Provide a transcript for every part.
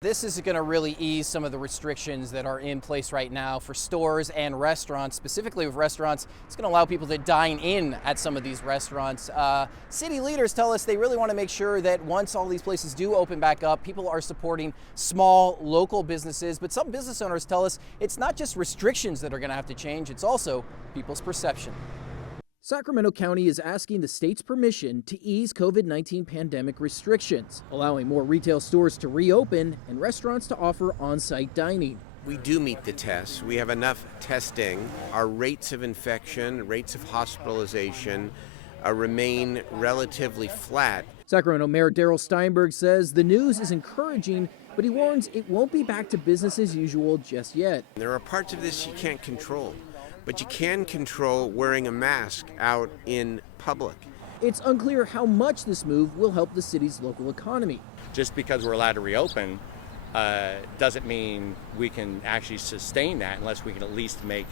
This is going to really ease some of the restrictions that are in place right now for stores and restaurants. Specifically with restaurants, it's going to allow people to dine in at some of these restaurants. City leaders tell us they really want to make sure that once all these places do open back up, people are supporting small local businesses. But some business owners tell us it's not just restrictions that are going to have to change, it's also people's perception. Sacramento County is asking the state's permission to ease COVID-19 pandemic restrictions, allowing more retail stores to reopen and restaurants to offer on-site dining. We do meet the tests. We have enough testing. Our rates of infection, rates of hospitalization remain relatively flat. Sacramento Mayor Darrell Steinberg says the news is encouraging, but he warns it won't be back to business as usual just yet. There are parts of this you can't control, but you can control wearing a mask out in public. It's unclear how much this move will help the city's local economy. Just because we're allowed to reopen doesn't mean we can actually sustain that unless we can at least make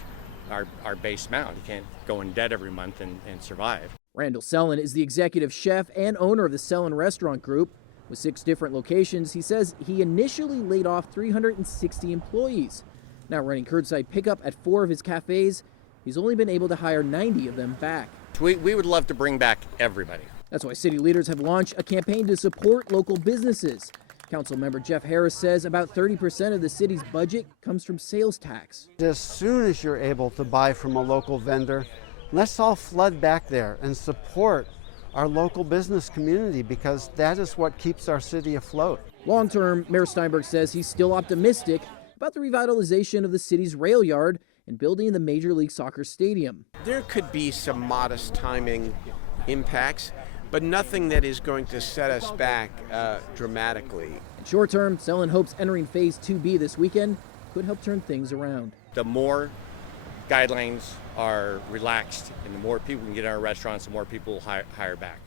our base amount. You can't go in debt every month and survive. Randall Sellon is the executive chef and owner of the Sellon Restaurant Group. With 6 different locations, he says he initially laid off 360 employees. Now running curbside pickup at 4 of his cafes, he's only been able to hire 90 of them back. We would love to bring back everybody. That's why city leaders have launched a campaign to support local businesses. Council member Jeff Harris says about 30% of the city's budget comes from sales tax. As soon as you're able to buy from a local vendor, let's all flood back there and support our local business community, because that is what keeps our city afloat. Long term, Mayor Steinberg says he's still optimistic about the revitalization of the city's rail yard and building the Major League Soccer stadium. There could be some modest timing impacts, but nothing that is going to set us back dramatically. In short term, Sellon hopes entering Phase 2B this weekend could help turn things around. The more guidelines are relaxed and the more people can get in our restaurants, the more people will hire back.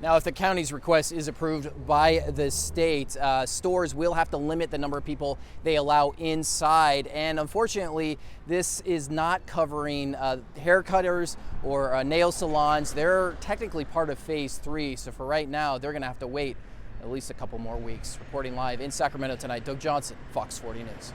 Now, if the county's request is approved by the state, stores will have to limit the number of people they allow inside. And unfortunately, this is not covering haircutters or nail salons. They're technically part of Phase 3. So for right now, they're going to have to wait at least a couple more weeks. Reporting live in Sacramento tonight, Doug Johnson, Fox 40 News.